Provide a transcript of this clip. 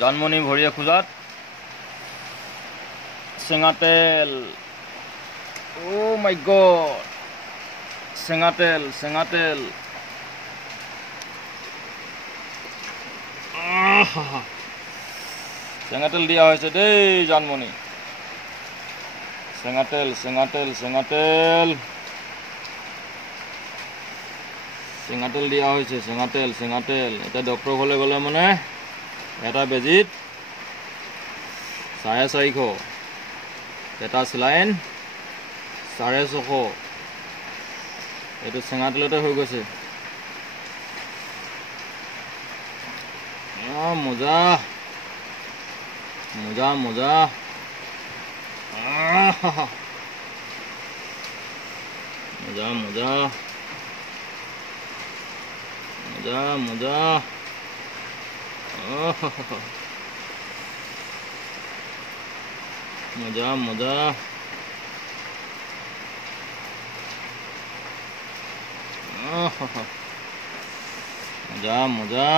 জানমণি ভৰিয়ে খোজাত চেঙাতেল অ' মাই গড চেঙাতেল চেঙাতেল চেঙাতেল দিয়া হৈছে দেই জানমণি চেঙাতেল চেঙাতেল চেঙাতেল চেঙাতেল দিয়া হৈছে চেঙাতেল চেঙাতেল এতিয়া ডক্টৰ ঘৰলৈ গ'লে মানে এটা বেজিত 450 এটা চেলাইন 650 এইটো চেঙাতেলতে হৈ গৈছে মজা মজা মজা মজা মজা মজা মজা মজা মজা মজা মজা